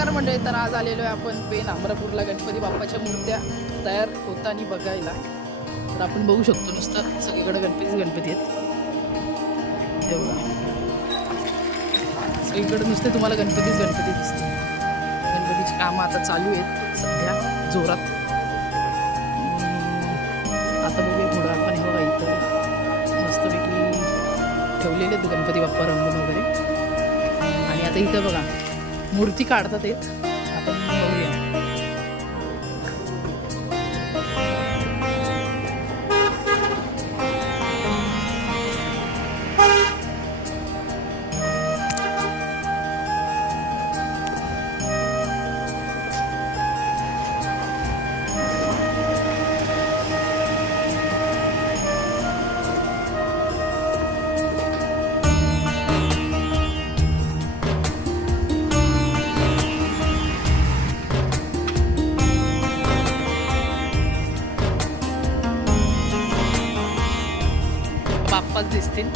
नमस्कार मंडळी. तर आज आलेलो आहे आपण पेन अमरापूरला गणपती बाप्पाच्या मूर्त्या तयार होताना बघायला. तर आपण बघू शकतो नुसतं सगळीकडे गणपती आहेत. हे बघा, सगळीकडे नुसते तुम्हाला गणपती दिसते. गणपतीची कामं आता चालू आहेत सध्या जोरात. आता बघूया पुढं आपण. हे बघा, इथं मस्तपैकी ठेवलेले आहेत गणपती बाप्पा रंगून वगैरे. आणि आता इथं बघा मूर्ती काढतात येत. आपण बघूया. बाप्पाच दिसतील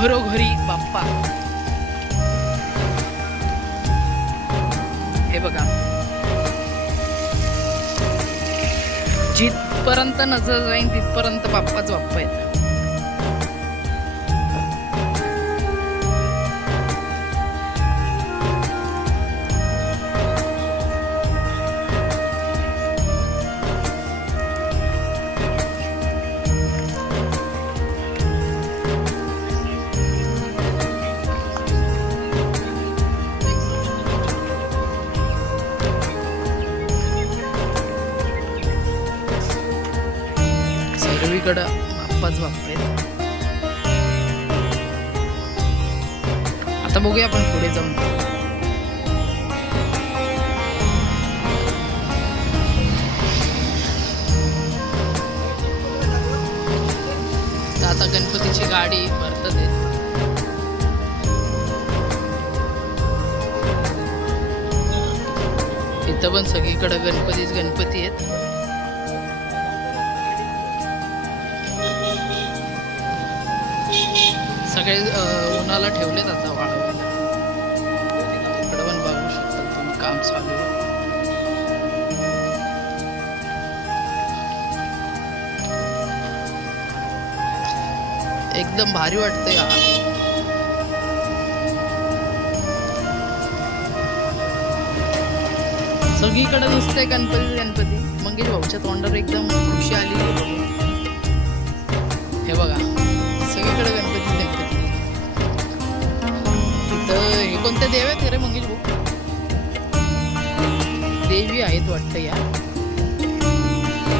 घरोघरी बाप्पा. हे बघा, जिथपर्यंत नजर जाईल तिथपर्यंत बाप्पाच बाप्पा आहेत. सर्वीकडं बाप्पाच बाप्पा आहेत. आता बघूया आपण पुढे जाऊन. आता गणपतीची गाडी भरतात आहेत. इथं पण सगळीकडे गणपती आहेत. सगळे उन्हाला ठेवलेत आता वाळवायला. इकडं पण बघू शकता तुम्ही, काम चालू आहे. एकदम भारी वाटतंय हा. सगळीकडे नुसते गणपती. मंगेश भाऊच्या तोंडावर एकदम खुशी आली. हे बघा, सगळीकडे गणपती. हे कोणते देव आहेत रे मंगेश भाऊ? देवी आहेत वाटतं या.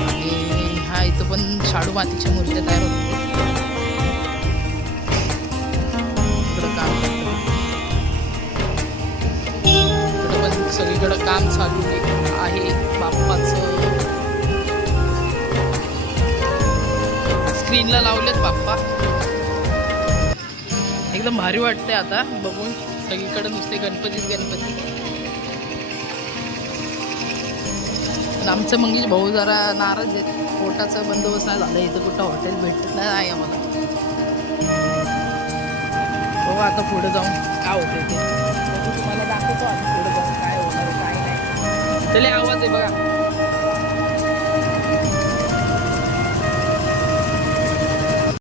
आणि हा इथं पण शाडू मातीच्या मूर्त्या तयार होतात. इकडं काम इकडं पण सगळीकडं काम चालू आहे बाप्पाचं. स्क्रीनला लावलेत बाप्पा. एकदम भारी वाटतंय आता बघून. सगळीकडे नुसते गणपती. आमचं मंगेश भाऊ जरा नाराज आहेत. पोटाचा बंदोबस्त नाही झाला. इथं कुठं हॉटेल भेटत नाही आम्हाला. बघू आता पुढे जाऊन काय होते ते तुम्हाला दाखवतो. आम्ही पुढे जाऊन काय होणार काय नाही. त्याला आवाज आहे बघा.